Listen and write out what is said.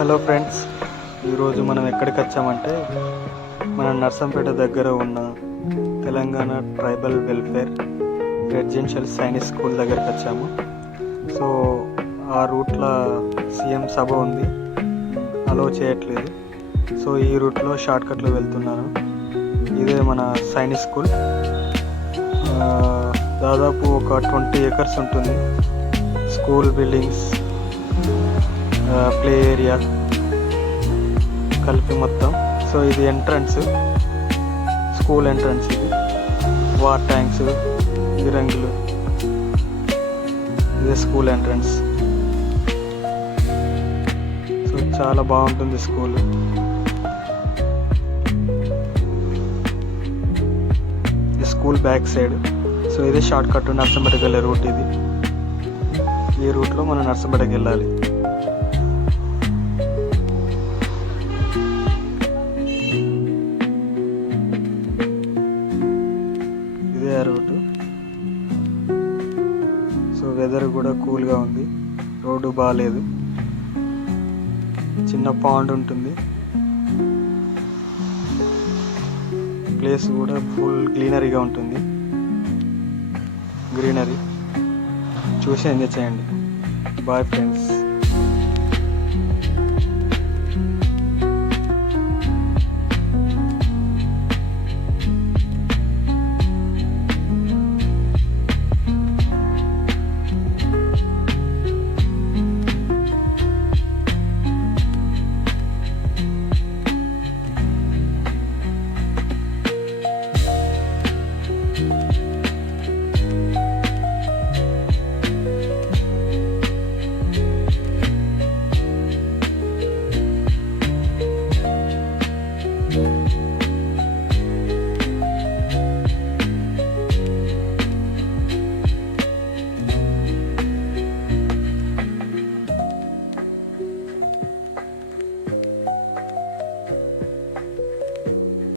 Hello friends, ఈరోజు మనం ఎక్కడికి వచ్చామంటే మన నర్సంపేట దగ్గర ఉన్న Telangana tribal welfare residential Sainik స్కూల్ దగ్గరికి వచ్చాము. సో ఆ రూట్లో సీఎం సభ ఉంది, అలో చేయట్లేదు. సో ఈ రూట్లో షార్ట్కట్లో వెళ్తున్నాను. ఇదే మన సైనిక్ స్కూల్. దాదాపు ఒక 20 acres ఉంటుంది. స్కూల్ బిల్డింగ్స్, ప్లే ఏరియా కలిపి మొత్తం. సో ఇది ఎంట్రన్స్, స్కూల్ ఎంట్రన్స్. ఇది వాటర్ ట్యాంక్స్, గిరంగులు, ఇది స్కూల్ ఎంట్రన్స్. సో చాలా బాగుంటుంది స్కూల్. ఇది స్కూల్ బ్యాక్ సైడ్. సో ఇది షార్ట్ కట్ నర్సంపేటకి వెళ్ళే రూట్. ఇది ఈ రూట్లో మనం నర్సంపేటకి వెళ్ళాలి. ఇదే రూటు. సో వెదర్ కూడా కూల్గా ఉంది, రోడ్డు బాగాలేదు. చిన్న పాండ్ ఉంటుంది, ప్లేస్ కూడా ఫుల్ గ్రీనరీగా ఉంటుంది. గ్రీనరీ చూసి ఎంజాయ్ చేయండి. Bye friends.